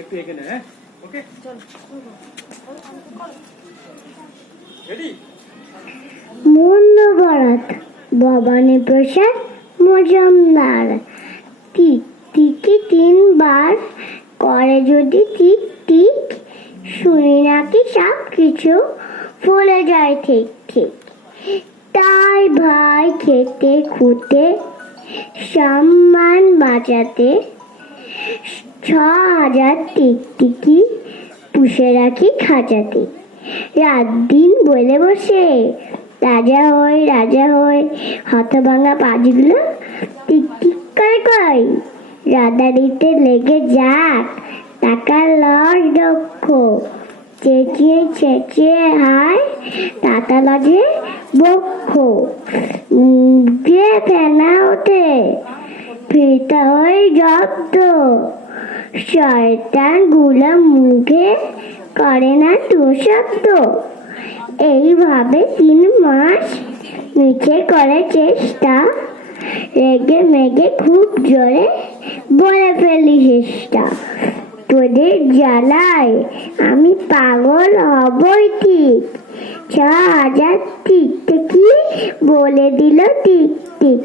একটু এখানে, হ্যাঁ ওকে রেডি। মূল্য বরাত ভবানী প্রসাদ মজুমদার। টিক টিকি তিনবার করে যদি টিক টিক, শুনি নাকি সব কিছু ভুলে যায় ঠিক ঠিক। তাই ভাই খেতে খুঁতে সম্মান বাঁচাতে ৬,০০০ টিকটিকি পুষে রাখি খাঁচাতে। রাত দিন বলে বসে রাজা হই হতভাঙা পাঁচগুলো টিকটিক করে কই। রাতারিতে লেগে যাক টাকার লস দক্ষ, চেঁচিয়ে হায় টাটা লজে বক্ষ। যে ফেনা ওঠে ফিরতে হয় জব্দ, শয়তান গুলো মুখে করে না তো শব্দ। এইভাবে ৩ মাস মিছে করে চেষ্টা, রেগে মেগে খুব জোরে বলে ফেলি শেষটা। তোদের জ্বালায় আমি পাগল হবই ঠিক, ৬,০০০ টিকটিকি বলে দিল টিক টিক।